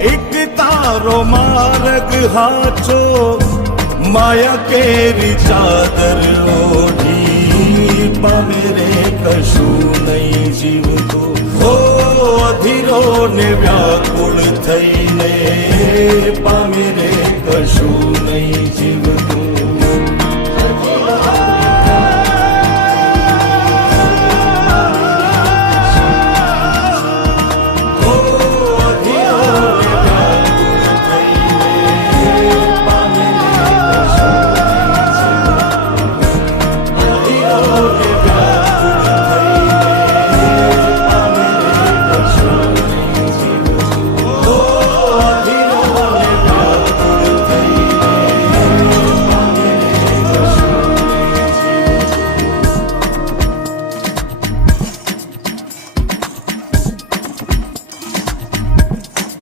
એક તારો માર્ગ હાચો માયા કેરી ચાદર ઓઢી પામે રે કશું નહીં જીવતો હો અધીરો ને વ્યાકુળ થઈને